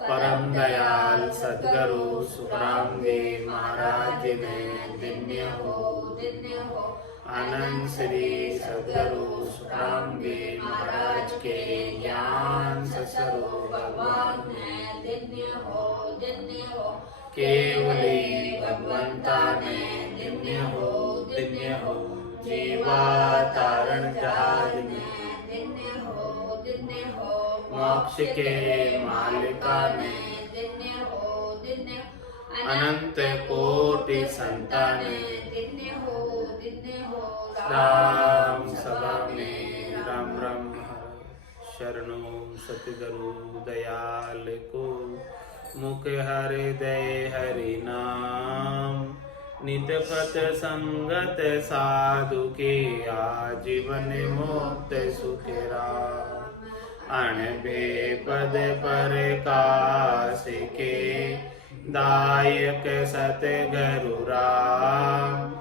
परम दयाल सदगुरु सुखरामजी महाराज जी ने धन्य हो। आनंद श्री सदगुरु सुखरामजी महाराज के ज्ञान स्वरूप भगवान ने धन्य हो। केवली भगवंता ने धन्य हो। जीवा तारण जहाज में धन्य हो। मोक्ष के मालिका ने धन्य हो। अनंत कोटि संतान धन्य हो। राम सभा में राम राम शरणों सतगुरु दयाल को मुख हृदय हरि नाम नित पथ संगत साधु के आजीवन मुक्त सुख राम अणबे पद पर काश के दायक सतगुरु राम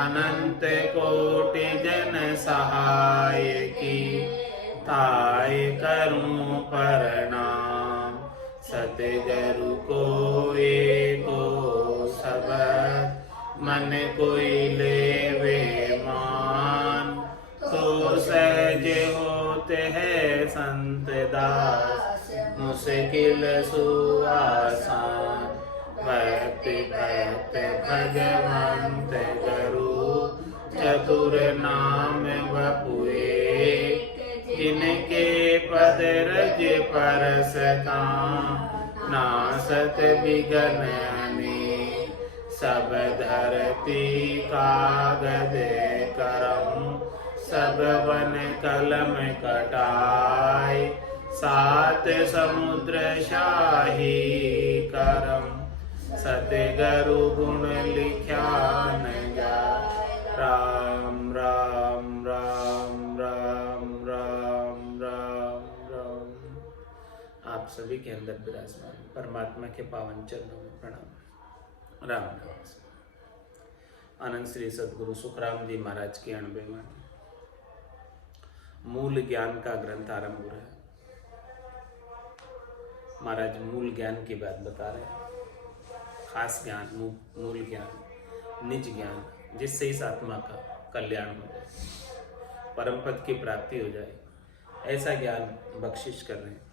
अनंत कोटि जन सहाय की ताय करूं प्रणाम सतगुरु को एको सबद मन कोई लेवे मान तो सहज होते हैं संत दास मुश्किल सुआसान भक्ति भक्त भगवंत गुरु चतुर नाम बपुए इनके पद रज परसता नासत बिगन सब धरती कागज करम सब वन कलम कटाय सात समुद्र शाही करम सतगुरु गुण लिख्या न जाय राम राम राम राम राम राम राम। आप सभी के अंदर विराजमान परमात्मा के पावन चरणों में प्रणाम। राम राम। आनंद श्री सदगुरु सुखराम जी महाराज की 90वां मूल ज्ञान का ग्रंथ आरंभ हो रहा है। महाराज मूल ज्ञान की बात बता रहे हैं, खास ज्ञान, मूल ज्ञान, निज ज्ञान, जिससे इस आत्मा का कल्याण हो जाए, परम पद की प्राप्ति हो जाए, ऐसा ज्ञान बख्शिश कर रहे हैं।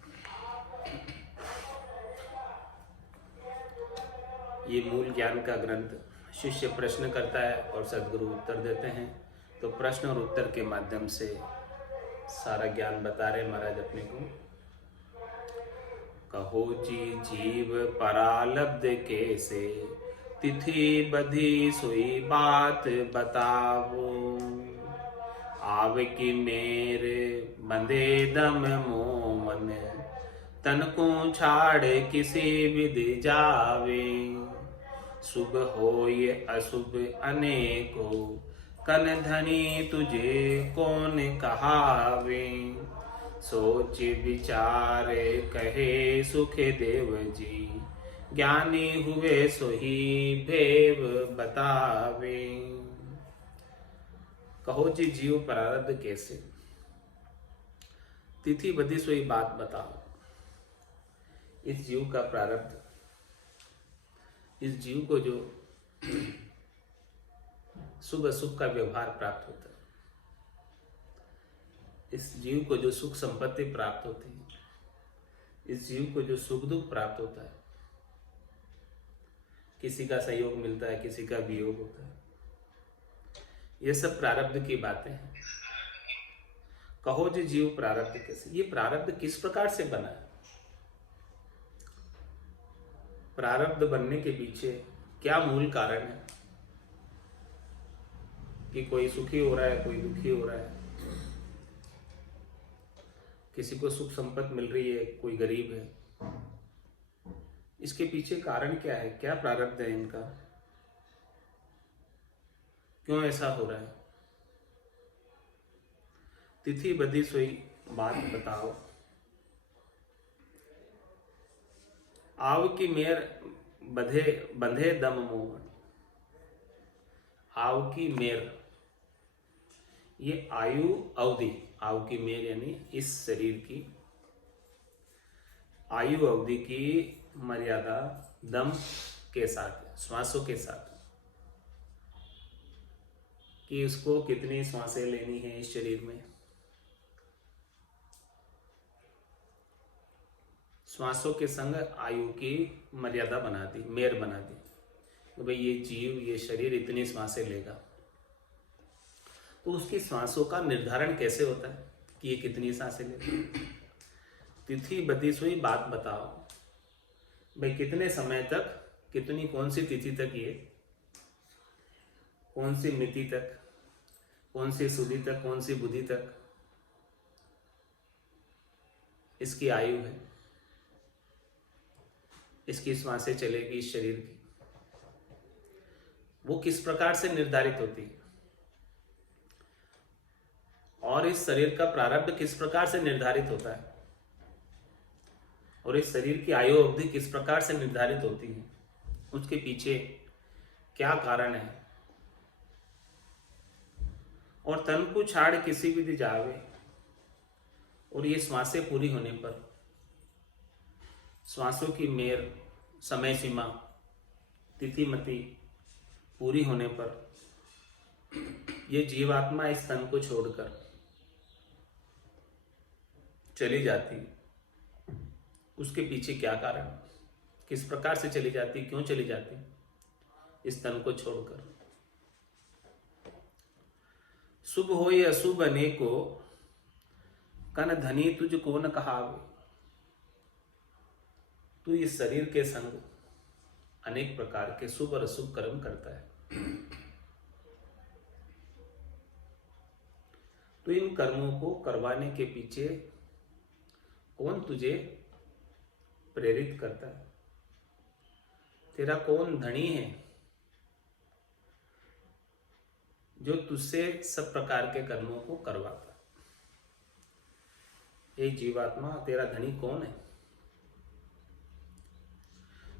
ये मूल ज्ञान का ग्रंथ शिष्य प्रश्न करता है और सदगुरु उत्तर देते हैं। तो प्रश्न और उत्तर के माध्यम से सारा ज्ञान बता रहे महाराज अपने को। कहो जी जीव परालब्ध कैसे तिथि बधी सोई बात बतावो आव की मेरे बंदे दम मोमन तन को छाड़ किसी विधि जावे शुभ होय अशुभ अनेको कन धनी तुझे कौन कहावे सोच विचारे कहे सुख देव जी ज्ञानी हुए सोही भेव बतावे। कहो जी जीव प्रारब्ध कैसे तिथि बधी सोई बात बताओ। इस जीव का प्रारब्ध, इस जीव को जो शुभ अशुभ का व्यवहार प्राप्त होता है, इस जीव को जो सुख संपत्ति प्राप्त होती है, इस जीव को जो सुख दुख प्राप्त होता है, किसी का सहयोग मिलता है, किसी का वियोग होता है, ये सब प्रारब्ध की बातें हैं। कहो जी जीव प्रारब्ध कैसे, ये प्रारब्ध किस प्रकार से बना है, प्रारब्ध बनने के पीछे क्या मूल कारण है कि कोई सुखी हो रहा है, कोई दुखी हो रहा है, किसी को सुख संपत्ति मिल रही है, कोई गरीब है। इसके पीछे कारण क्या है, क्या प्रारब्ध है इनका, क्यों ऐसा हो रहा है। तिथि बधी सोई बात बताओ। आव की मेर बंधे दम मोहन। आव की मेर, ये आयु अवधि, आव की मेर यानी इस शरीर की आयु अवधि की मर्यादा दम के साथ, श्वासों के साथ, कि उसको कितनी श्वासें लेनी है इस शरीर में। श्वासों के संग आयु की मर्यादा बना दी, मेर बना दी तो भाई ये जीव, ये शरीर इतनी श्वासें लेगा। तो उसकी श्वासों का निर्धारण कैसे होता है कि ये कितनी सांसें लेगा? तिथि बती सुई बात बताओ भाई, कितने समय तक, कितनी, कौन सी तिथि तक, ये कौन सी मिति तक, कौन सी सुधि तक, कौन सी बुधि तक इसकी आयु है, इसकी श्वासें चलेगी इस शरीर की, वो किस प्रकार से निर्धारित होती है, और इस शरीर का प्रारब्ध किस प्रकार से निर्धारित होता है, और इस शरीर की आयु अवधि किस प्रकार से निर्धारित होती है, उसके पीछे क्या कारण है। और तन को छाड़ किसी विधि जावे, और ये श्वासें पूरी होने पर, श्वासों की मेर, समय सीमा, तिथिमति पूरी होने पर ये जीवात्मा इस तन को छोड़कर चली जाती। उसके पीछे क्या कारण, किस प्रकार से चली जाती, क्यों चली जाती इस तन को छोड़कर। शुभ हो या अशुभ अनेको, कन धनी तुझको न कहावे। तू इस शरीर के संग अनेक प्रकार के शुभ और अशुभ कर्म करता है। तो इन कर्मों को करवाने के पीछे कौन तुझे प्रेरित करता है? तेरा कौन धनी है जो तुझसे सब प्रकार के कर्मों को करवाता है? ये जीवात्मा, तेरा धनी कौन है?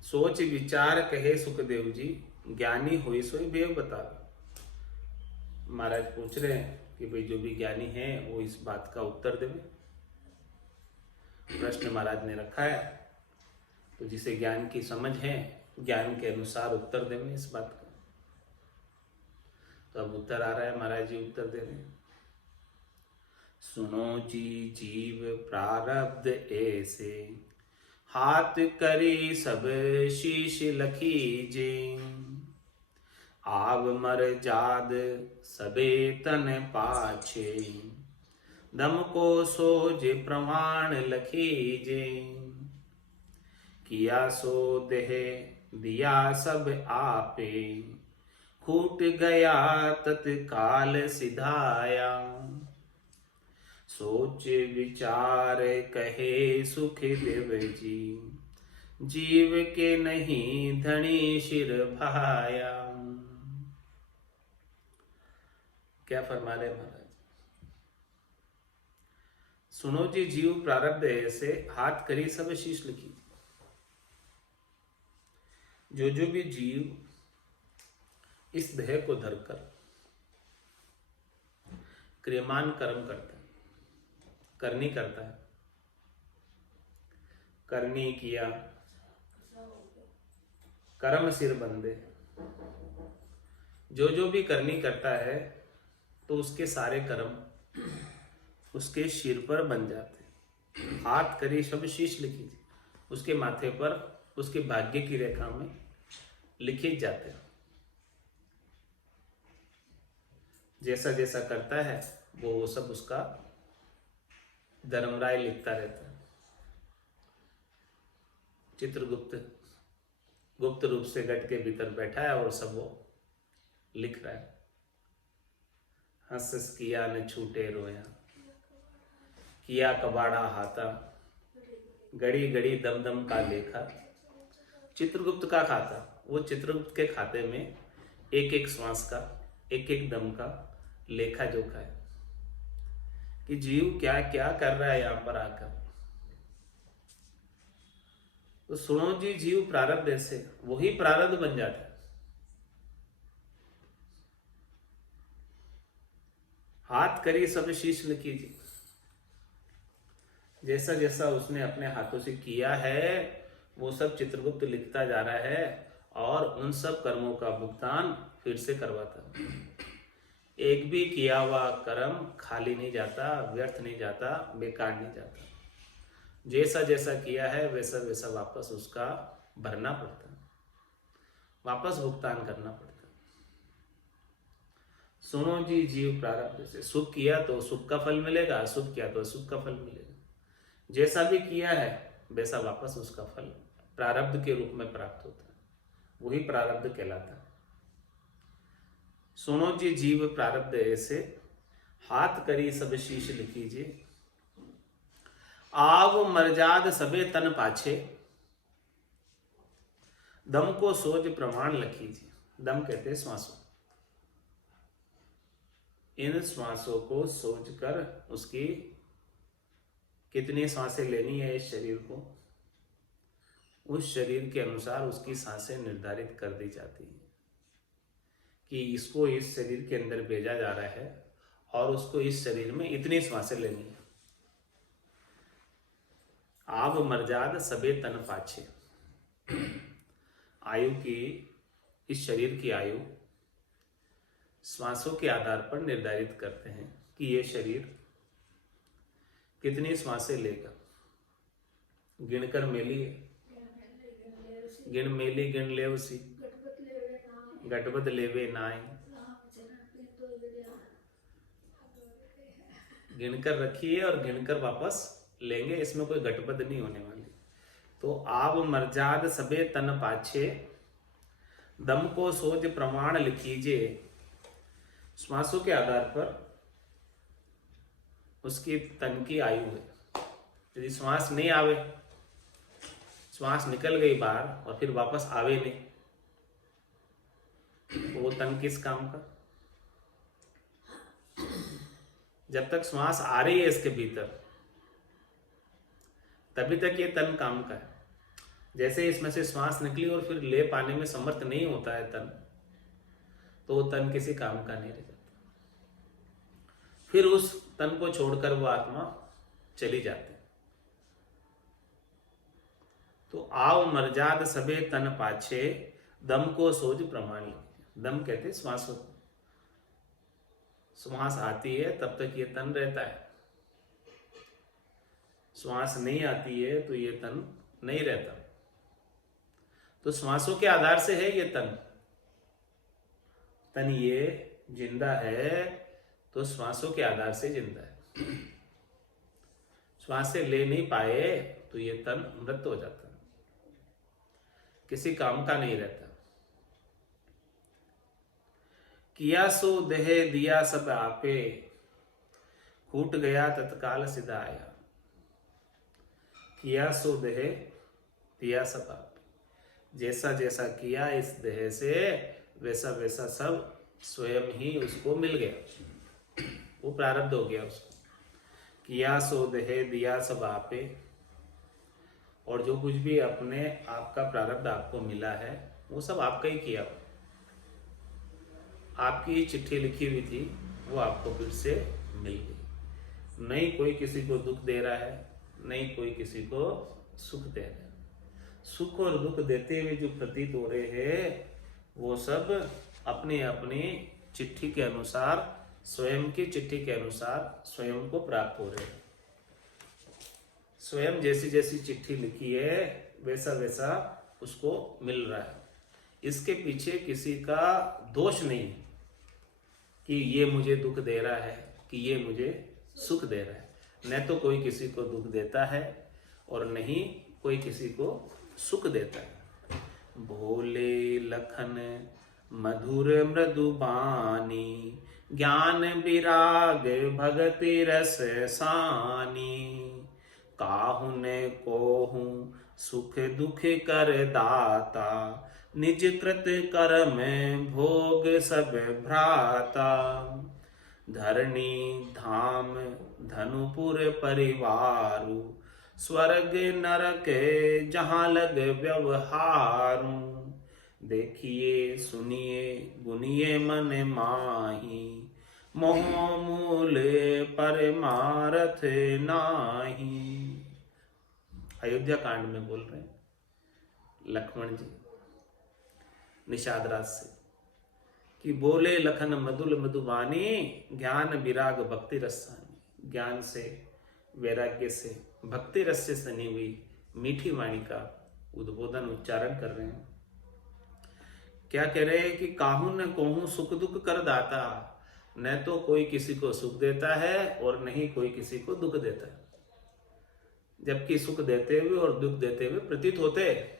सोच विचार कहे सुखदेव जी, ज्ञानी होई सोई बेव बता। महाराज पूछ रहे हैं कि भाई जो भी ज्ञानी है वो इस बात का उत्तर देवे। प्रश्न महाराज ने रखा है, तो जिसे ज्ञान की समझ है, ज्ञान के अनुसार उत्तर देवे इस बात का। तो अब उत्तर आ रहा है, महाराज जी उत्तर दे रहे हैं। सुनो जी जीव प्रारब्ध ऐसे, हाथ करी सब शीश लखी जे। आव मर जाद सबे तन पाछे, दम को सोजे प्रमाण लखी जे। किया सो देह दिया सब आपे, खूट गया तत्काल सिधाया। सोच विचार कहे सुख देव जी, जीव के नहीं धनी शिर भाया। क्या फरमा रहे महाराज? सुनो जी जीव प्रारब्ध ऐसे, हाथ करी सब शीश लिखी। जो भी जीव इस देह को धरकर क्रियमान कर्म करता है, करनी करता है, करनी किया, कर्म सिर बंदे, जो भी करनी करता है तो उसके सारे कर्म उसके सिर पर बन जाते। हाथ करी सब शीश लिखी, उसके माथे पर, उसके भाग्य की रेखा में लिखे जाते हैं। जैसा जैसा करता है वो सब उसका धर्मराय लिखता रहता है। चित्रगुप्त गुप्त रूप से गट के भीतर बैठा है और सब वो लिख रहा है। हंस हंस किया न छूटे रोया, किया कबाड़ा हाथा, गड़ी गड़ी दम दम का लेखा। चित्रगुप्त का खाता, वो चित्रगुप्त के खाते में एक एक श्वास का, एक एक दम का लेखा जोखा है कि जीव क्या क्या कर रहा है यहां पर आकर। तो सुनो जी जीव प्रारब्ध ऐसे, वही प्रारब्ध बन जाता है। हाथ करी सब शीश लिखी जी, जैसा जैसा उसने अपने हाथों से किया है वो सब चित्रगुप्त लिखता जा रहा है और उन सब कर्मों का भुगतान फिर से करवाता है। एक भी किया हुआ कर्म खाली नहीं जाता, व्यर्थ नहीं जाता, बेकार नहीं जाता। जैसा जैसा किया है वैसा वैसा वापस उसका भरना पड़ता है, वापस भुगतान करना पड़ता है। सुनो जी जीव प्रारब्ध से, सुख किया तो सुख का फल मिलेगा, अशुभ किया तो अशुभ का फल मिलेगा। जैसा भी किया है वैसा वापस उसका फल प्रारब्ध के रूप में प्राप्त होता है, वही प्रारब्ध कहलाता है। सुनो जी जीव प्रारब्ध ऐसे, हाथ करी सब शीश लिखीजिए। आव मर्जाद सबे तन पाछे, दम को सोज प्रमाण लखीजिए। दम कहते हैं श्वासों, इन श्वासों को सोच कर उसकी कितनी सांसें लेनी है इस शरीर को, उस शरीर के अनुसार उसकी सांसें निर्धारित कर दी जाती है कि इसको इस शरीर के अंदर भेजा जा रहा है और उसको इस शरीर में इतनी सांसें लेनी है। आव मर्जाद सबे तन पाछे, आयु की, इस शरीर की आयु श्वासों के आधार पर निर्धारित करते हैं कि ये शरीर कितनी श्वासें लेगा। गिनकर मेली, गिन मेली गिन ले उसी, गटबद लेवे नाई। गिनकर रखिए और गिनकर वापस लेंगे, इसमें कोई गटबद नहीं होने वाली। तो आव मर्जाद सबे तन पाछे, दम को सोच प्रमाण लिखीजिए। श्वासों के आधार पर उसकी तन की आयु है। यदि श्वास नहीं आवे, श्वास निकल गई बाहर और फिर वापस आवे नहीं, तो वो तन किस काम का। जब तक श्वास आ रही है इसके भीतर तभी तक ये तन काम का है। जैसे इसमें से श्वास निकली और फिर ले पाने में समर्थ नहीं होता है तन, तो वो तन किसी काम का नहीं रह जाता। फिर उस तन को छोड़कर वो आत्मा चली जाती। तो आव मर्जाद सबे तन पाछे, दम को सोच प्रमाण। दम कहते श्वास को, श्वास आती है तब तक ये तन रहता है, श्वास नहीं आती है तो ये तन नहीं रहता। तो श्वासों के आधार से है ये तन। तन ये जिंदा है तो श्वासों के आधार से जिंदा है। श्वास से ले नहीं पाए तो ये तन मृत हो जाता है, किसी काम का नहीं रहता। किया सो देह दिया सब आपे, फूट गया तत्काल सिधा आया। किया सो देह दिया सब आपे, जैसा जैसा किया इस देह से वैसा वैसा सब स्वयं ही उसको मिल गया, वो प्रारब्ध हो गया उसको। किया सो देह दिया सब आपे, और जो कुछ भी अपने आपका प्रारब्ध आपको मिला है वो सब आपका ही किया। आपकी चिट्ठी लिखी हुई थी वो आपको फिर से मिल गई। नहीं कोई किसी को दुख दे रहा है, नहीं कोई किसी को सुख दे रहा है। सुख और दुख देते हुए जो प्रतीत हो रहे हैं वो सब अपनी अपनी चिट्ठी के अनुसार, स्वयं की चिट्ठी के अनुसार स्वयं को प्राप्त हो रहे हैं। स्वयं जैसी जैसी चिट्ठी लिखी है वैसा वैसा उसको मिल रहा है। इसके पीछे किसी का दोष नहीं है कि ये मुझे दुख दे रहा है, कि ये मुझे सुख दे रहा है। न तो कोई किसी को दुख देता है और नहीं कोई किसी को सुख देता है। भोले लखन मधुर मृदु बानी, ज्ञान विराग भगति रस सानी। काहुन कोहू सुख दुख कर दाता, निज कृत कर्म भोग सब भ्राता। धरणी धाम धनुपुर परिवारु, स्वर्ग नरक जहाँ लग व्यवहारु। देखिए सुनिए गुनिए मन माही, मोह मूले परमारथ नाही। अयोध्या कांड में बोल रहे हैं लक्ष्मण जी निषाद राज से कि बोले लखन मधुल मधुबानी ज्ञान विराग भक्ति रसानी। ज्ञान से वैराग्य से भक्ति रस से सनी हुई मीठी वाणी का उद्बोधन उच्चारण कर रहे हैं। क्या कह रहे हैं कि काहू न कोहू सुख दुख कर दाता। न तो कोई किसी को सुख देता है और न ही कोई किसी को दुख देता है, जबकि सुख देते हुए और दुख देते हुए प्रतीत होते हैं,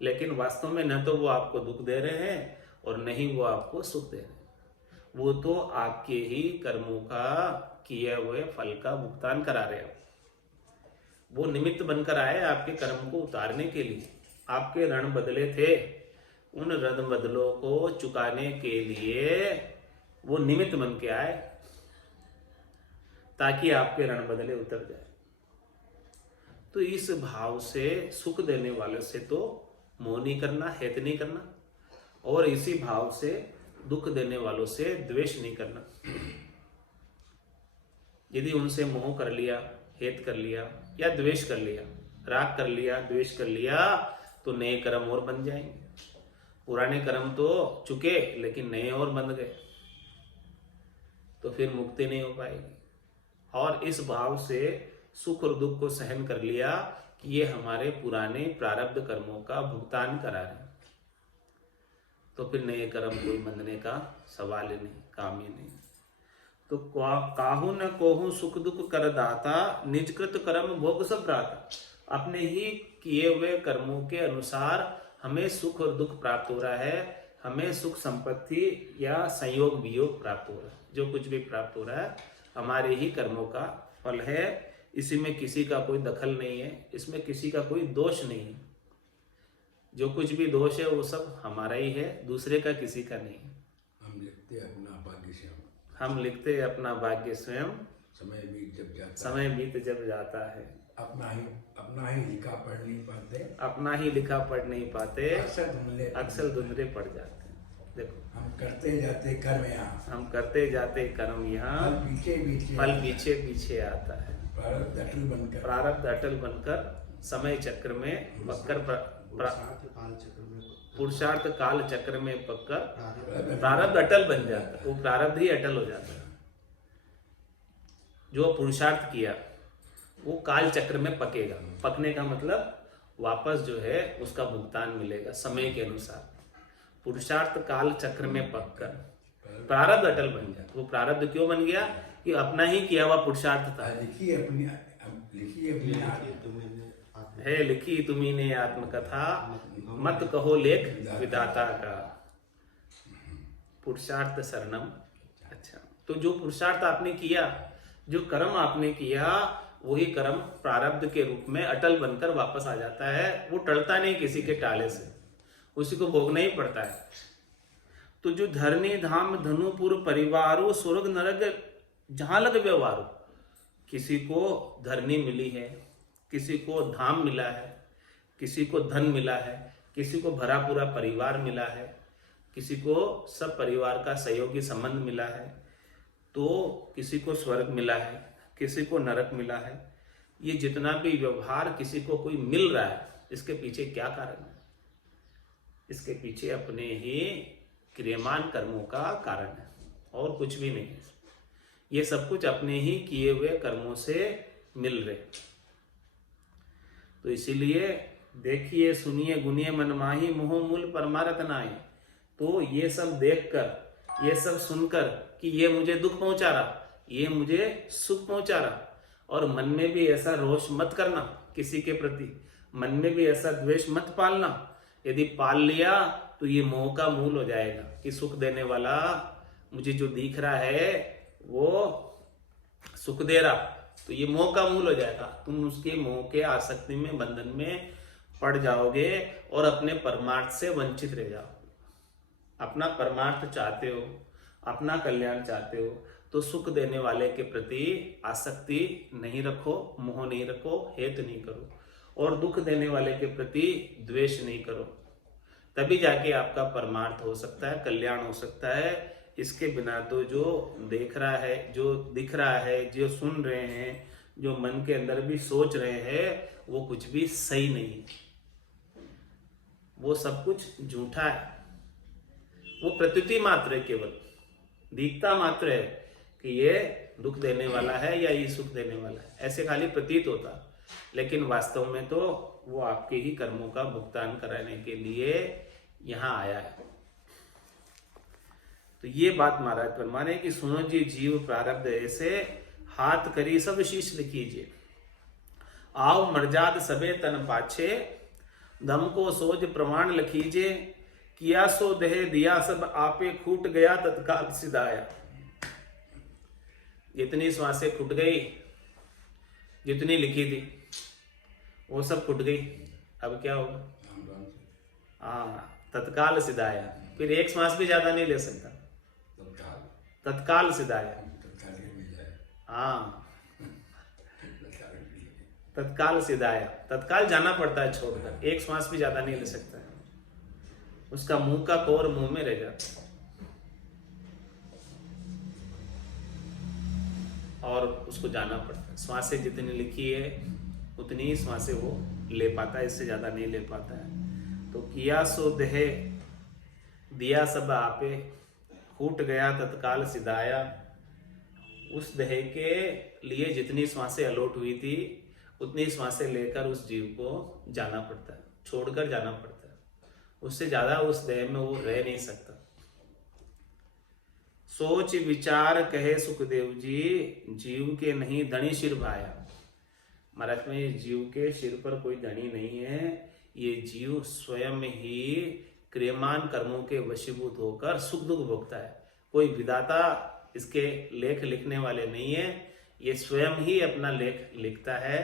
लेकिन वास्तव में न तो वो आपको दुख दे रहे हैं और न ही वो आपको सुख दे रहे हैं। वो तो आपके ही कर्मों का किए हुए फल का भुगतान करा रहे हैं। वो निमित्त बनकर आए आपके कर्म को उतारने के लिए। आपके ऋण बदले थे, उन ऋण बदलों को चुकाने के लिए वो निमित्त बन के आए ताकि आपके ऋण बदले उतर जाए। तो इस भाव से सुख देने वाले से तो मोह नहीं करना, हेत नहीं करना, और इसी भाव से दुख देने वालों से द्वेष नहीं करना। यदि उनसे मोह कर लिया, हेत कर लिया या द्वेष कर लिया, राग कर लिया, द्वेष कर लिया, तो नए कर्म और बन जाएंगे। पुराने कर्म तो चुके लेकिन नए और बन गए, तो फिर मुक्ति नहीं हो पाएगी। और इस भाव से सुख और दुख को सहन कर लिया कि ये हमारे पुराने प्रारब्ध कर्मों का भुगतान करा रहे हैं, तो फिर नए कर्म कोई बंधने का सवाल ही नहीं, काम ही नहीं। तो काहू न कोहू सुख दुख कर दाता, निजकृत कर्म भोग सब प्राता। अपने ही किए हुए कर्मों के अनुसार हमें सुख और दुख प्राप्त हो रहा है, हमें सुख संपत्ति या संयोग वियोग प्राप्त हो रहा है। जो कुछ भी प्राप्त हो रहा है हमारे ही कर्मों का फल है। इसी में किसी का कोई दखल नहीं है, इसमें किसी का कोई दोष नहीं है। जो कुछ भी दोष है वो सब हमारा ही है, दूसरे का किसी का नहीं। हम लिखते अपना भाग्य स्वयं, हम लिखते अपना भाग्य स्वयं, समय बीत जब जाता है। अपना ही लिखा पढ़ नहीं पाते, अपना ही लिखा पढ़ नहीं पाते, अक्सर धुंधले पड़ जाते हैं। देखो हम करते जाते कर्म यहाँ, हम करते जाते कर्म यहाँ, फल पीछे पीछे आता है। प्रारब्ध अटल बनकर समय चक्र में पककर, पुरुषार्थ काल चक्र में पककर प्रारब्ध अटल बन जाता है। वो प्रारब्ध ही अटल हो जाता है। जो पुरुषार्थ किया वो काल चक्र में पकेगा। पकने का मतलब वापस जो है उसका भुगतान मिलेगा समय के अनुसार। पुरुषार्थ काल चक्र में पककर प्रारब्ध अटल बन जाता। वो प्रारब्ध क्यों बन गया कि अपना ही किया हुआ पुरुषार्थ था। लिखी तुम्ही ने आत्मकथा, मत कहो लेख विधाता का। पुरुषार्थ शरणम। अच्छा, तो जो पुरुषार्थ आपने किया, जो कर्म आपने किया, वही कर्म प्रारब्ध के रूप में अटल बनकर वापस आ जाता है। वो टलता नहीं किसी के टाले से, उसी को भोगना ही पड़ता है। तो जो धरनी धाम धनुपुर परिवारो, स्वर्ग नरक जहां लग व्यवहारो। किसी को धरनी मिली है, किसी को धाम मिला है, किसी को धन मिला है, किसी को भरा पूरा परिवार मिला है, किसी को सब परिवार का सहयोगी संबंध मिला है, तो किसी को स्वर्ग मिला है, किसी को नरक मिला है। ये जितना भी व्यवहार किसी को कोई मिल रहा है, इसके पीछे क्या कारण है? इसके पीछे अपने ही क्रियमान कर्मों का कारण है, और कुछ भी नहीं है। ये सब कुछ अपने ही किए हुए कर्मों से मिल रहे। तो इसीलिए देखिए सुनिए गुनिए मन माही, मोह मूल परमारथ नाहि। तो ये सब देखकर, ये सब सुनकर कि ये मुझे दुख पहुंचा रहा, ये मुझे सुख पहुंचा रहा, और मन में भी ऐसा रोष मत करना किसी के प्रति, मन में भी ऐसा द्वेष मत पालना। यदि पाल लिया तो ये मोह का मूल हो जाएगा कि सुख देने वाला मुझे जो दिख रहा है वो सुख दे रहा, तो ये मोह का मूल हो जाएगा। तुम उसके मोह के आसक्ति में, बंधन में पड़ जाओगे और अपने परमार्थ से वंचित रह जाओगे। अपना परमार्थ चाहते हो, अपना कल्याण चाहते हो, तो सुख देने वाले के प्रति आसक्ति नहीं रखो, मोह नहीं रखो, हेत नहीं करो, और दुख देने वाले के प्रति द्वेष नहीं करो। तभी जाके आपका परमार्थ हो सकता है, कल्याण हो सकता है। इसके बिना तो जो देख रहा है, जो दिख रहा है, जो सुन रहे हैं, जो मन के अंदर भी सोच रहे हैं, वो कुछ भी सही नहीं है। वो सब कुछ झूठा है। वो प्रतीति मात्र है, केवल दिखता मात्र है कि ये दुख देने वाला है या ये सुख देने वाला है, ऐसे खाली प्रतीत होता। लेकिन वास्तव में तो वो आपके ही कर्मों का भुगतान कराने के लिए यहाँ आया है। तो ये बात महाराज फरमाने कि सुनो जी जीव प्रारब्ध ऐसे, हाथ करी सब शीश लिखीजिए। आओ मर्जाद सबे तन पाछे, दम को सोज प्रमाण लिखीजिए। किया सो देह दिया सब आपे, खूट गया तत्काल सिधाया। जितनी श्वासें खुट गई, जितनी लिखी थी वो सब खुट गई। अब क्या होगा? हाँ, तत्काल सिधाया। फिर एक श्वास भी ज्यादा नहीं ले सकता, तत्काल सिधाया। हाँ, तत्काल सिधाया। तत्काल जाना पड़ता है छोड़कर, एक श्वास भी ज्यादा नहीं ले सकता है। उसका मुंह का कोर मुंह में रह जाता है और उसको जाना पड़ता है। श्वासें जितनी लिखी है उतनी ही श्वासें वो ले पाता है, इससे ज्यादा नहीं ले पाता है। तो किया सो देह दिया सब आपे, फूट गया तत्काल सिधाया। उस देह के लिए जितनी श्वासें अलॉट हुई थी उतनी श्वासें लेकर उस जीव को जाना पड़ता है, छोड़कर जाना पड़ता है। उससे ज्यादा उस देह में वो रह नहीं सकता। सोच विचार कहे सुखदेव जी, जीव के नहीं धनी सिर भाया। महाराज में जीव के सिर पर कोई धनी नहीं है। ये जीव स्वयं ही क्रियमान कर्मों के वशीभूत होकर सुख दुख भोगता है। कोई विधाता इसके लेख लिखने वाले नहीं है। ये स्वयं ही अपना लेख लिखता है।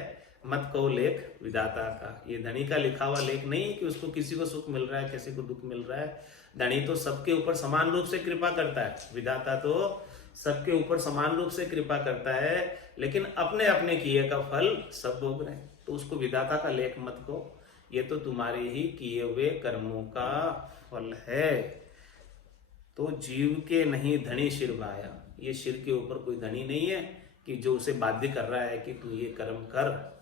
मत कहो लेख विधाता का। ये धनी का लिखा हुआ लेख नहीं कि उसको किसी को सुख मिल रहा है, किसी को दुख मिल रहा है। धनी तो सबके ऊपर समान रूप से कृपा करता है, विधाता तो सबके ऊपर समान रूप से कृपा करता है, लेकिन अपने अपने किए का फल सब भोग रहे हैं। तो उसको विधाता का लेख मत कहो, ये तो तुम्हारे ही किए हुए कर्मों का फल है। तो जीव के नहीं धनी सिर भाया। ये सिर के ऊपर कोई धनी नहीं है कि जो उसे बाध्य कर रहा है कि तू ये कर्म कर।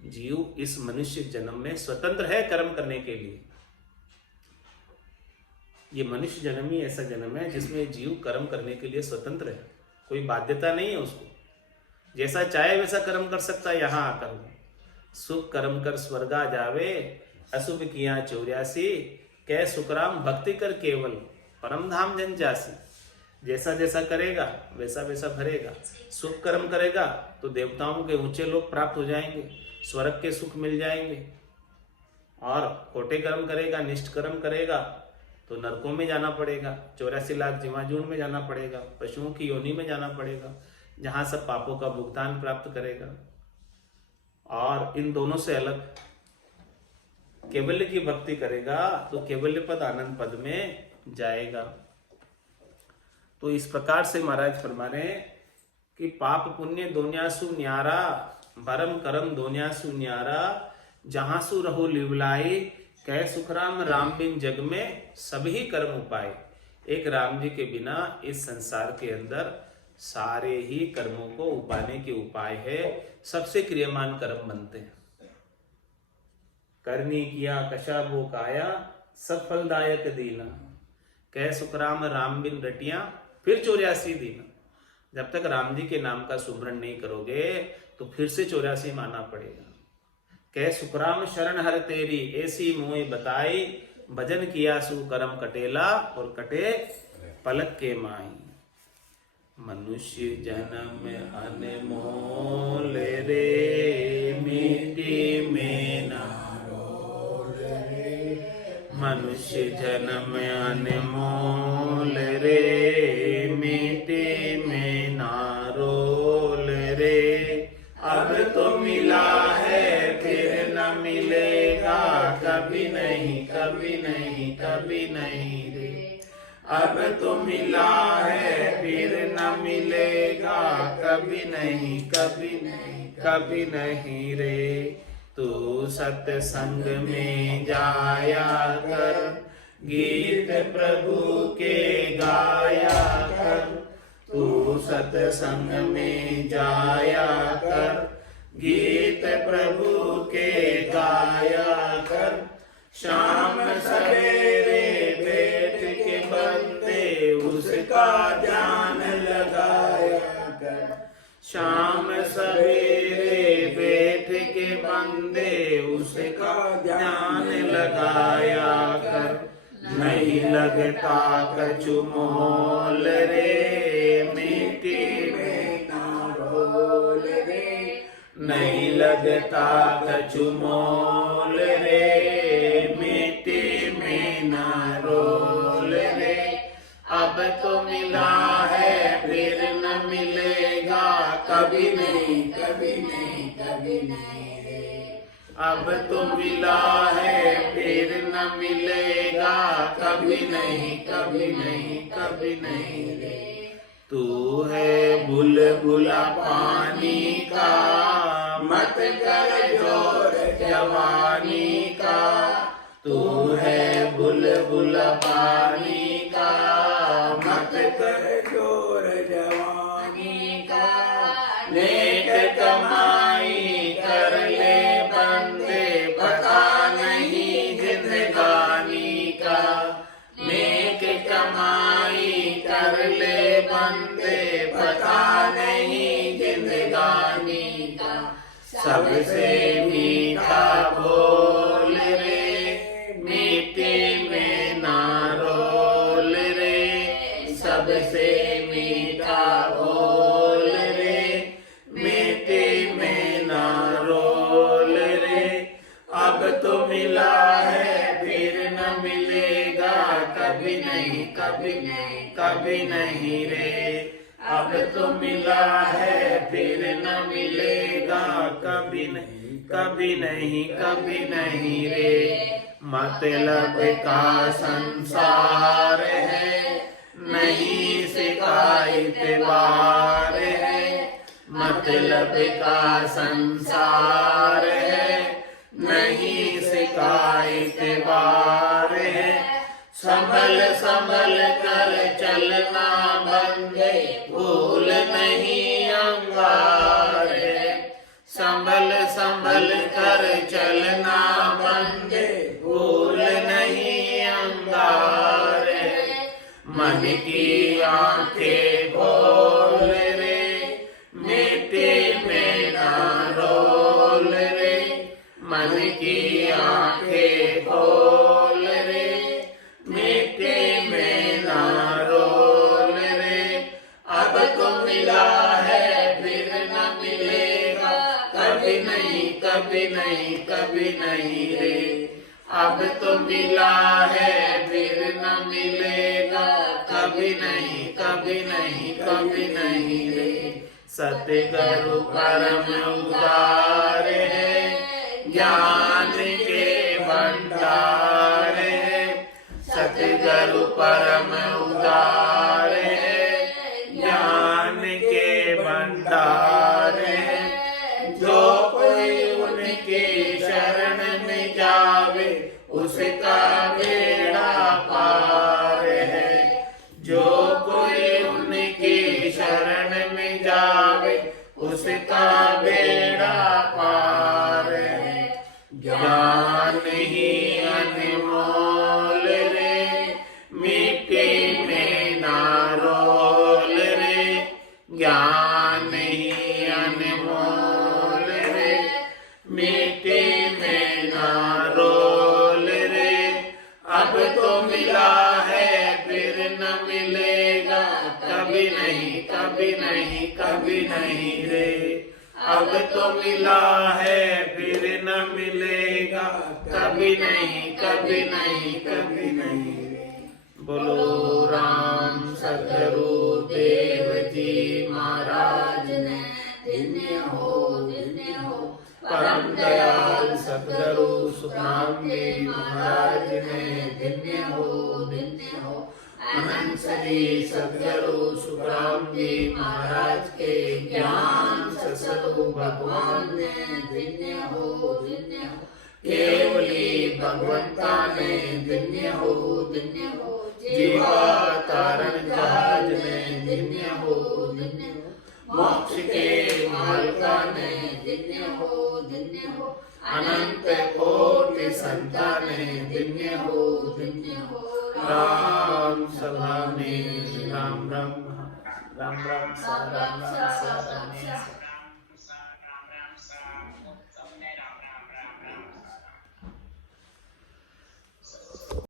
जीव इस मनुष्य जन्म में स्वतंत्र है कर्म करने के लिए। ये मनुष्य जन्म ही ऐसा जन्म है जिसमें जीव कर्म करने के लिए स्वतंत्र है, कोई बाध्यता नहीं है उसको। जैसा चाहे वैसा कर्म कर सकता है। यहाँ आकर सुख कर्म कर स्वर्गा जावे, अशुभ किया 84, कह सुखराम भक्ति कर केवल, परम धाम जन जासी। जैसा जैसा करेगा वैसा वैसा भरेगा। सुख कर्म करेगा तो देवताओं के ऊंचे लोग प्राप्त हो जाएंगे, स्वर्ग के सुख मिल जाएंगे। और खोटे कर्म करेगा, निष्ठ कर्म करेगा तो नरकों में जाना पड़ेगा, 84 लाख जीवाजून में जाना पड़ेगा, पशुओं की योनि में जाना पड़ेगा, जहां सब पापों का भुगतान प्राप्त करेगा। और इन दोनों से अलग केवल्य की भक्ति करेगा तो केवल्य पद आनंद पद में जाएगा। तो इस प्रकार से महाराज फरमा रहे हैं कि पाप पुण्य दोन्यासु न्यारा, भरम करम दोन्यासु न्यारा, जहां सु रहो लिवलाई, कह सुखराम राम बिन जग में सभी कर्म उपाय। एक राम जी के बिना इस संसार के अंदर सारे ही कर्मों को उपाने के उपाय है। सबसे क्रियमान कर्म बनते हैं। करनी किया कशा वो काया, सब फलदायक दीना, कह सुखराम राम बिन रटिया, फिर 84 दीना। जब तक राम जी के नाम का सुमरण नहीं करोगे तो फिर से 84 माना पड़ेगा। कह सुखराम शरण हर तेरी, ऐसी मोए बताई, भजन किया सु करम कटेला, और कटे पलक के माई। मनुष्य जन्म अनमोल रे, मिट्टी में ना रोल रे। मनुष्य जन्म अनमोल रे, मिट्टी में ना रोल रे। अब तो मिला है फिर न मिलेगा, कभी नहीं कभी नहीं कभी नहीं रे। अब तो मिला है फिर न मिलेगा, कभी नहीं कभी नहीं कभी नहीं रे। तू सत्संग में जाया कर, गीत प्रभु के गाया कर, तू सत्संग में जाया कर, गीत प्रभु के गाया कर। शाम सवेरे बैठ के बंदे उसका ध्यान लगाया कर, शाम सवेरे बैठ के बंदे उसका ध्यान लगाया कर। नहीं लगता कछु मोल रे, मिट्टी में ना रोल रे, नहीं लगता कछु मोल रे, मिट्टी में ना रोल रे। अब तो मिला है फिर न मिलेगा, कभी नहीं कभी नहीं कभी नहीं रे। अब तो मिला है फिर न मिलेगा, कभी नहीं कभी नहीं कभी नहीं रे। तू है बुलबुला पानी का, मत कर जोर जवानी का, तू है बुलबुला पानी का, मत कर जोर जवानी का। नेक कमाई कर ले बंदे, पता नहीं जिंदगानी का, नेक कमाई कर ले बंदे, पता नहीं जिंदगानी का। सबसे मीठा बोल रे, मिट्टी में ना रोल रे, सबसे मीठा बोल रे, मिट्टी में ना रोल रे। अब तो मिला है फिर न मिलेगा, कभी नहीं कभी नहीं कभी नहीं रे। अब तो मिला है फिर न मिलेगा, कभी नहीं कभी नहीं कभी नहीं रे। मतलब का संसार है, नहीं शिकायत बार है, मतलब का संसार है, नहीं शिकायत बार है। संभल संभल कर चलना बंदे, भूल नहीं अंगार है, संभल संभल कर चलना बंदे, भूल नहीं अंगार है। मन की आंखें खोल रे, मिट्टी में ना रोल रे, मन की आंखें खोल रे, मिट्टी में ना रोल रे। अब तो मिला है फिर न मिलेगा, कभी नहीं कभी नहीं कभी नहीं रे। अब तो मिला है फिर न मिलेगा, कभी नहीं कभी नहीं कभी नहीं रे। सतगुरु परम उदार है, ज्ञान के भंडार है, सतगुरु परम उदार है, ज्ञान के भंडार है। जो कोई उनके शरण में जावे, उसका बेड़ा पार है, जो कोई उनके शरण में जावे, उसका बेड़ा पार है। ज्ञान ही अनमोल रे, मिट्टी में ना रोल रे, ज्ञान ही अनमोल रे, मिट्टी में ना रोल रे। अब तो मिला है फिर न मिलेगा, कभी नहीं कभी नहीं कभी नहीं रे। अब तो मिला है फिर न मिलेगा, कभी नहीं कभी नहीं कभी नहीं रे। बोलो राम सतगुरु देव जी महाराज ने धन्य हो परम दयाल सतगुरु सुखराम जी महाराज ने धन्य हो अनंत श्री सतगुरु सुखराम जी महाराज के ज्ञान ससुरु भगवान ने धन्य हो केवली भगवंता ने धन्य हो जीवा तारण जहाज में धन्य हो मोक्ष के मालका ने धन्य हो अनंत कोटि संताने धन्य हो राम सभा में राम राम राम राम सा राम राम सा राम सा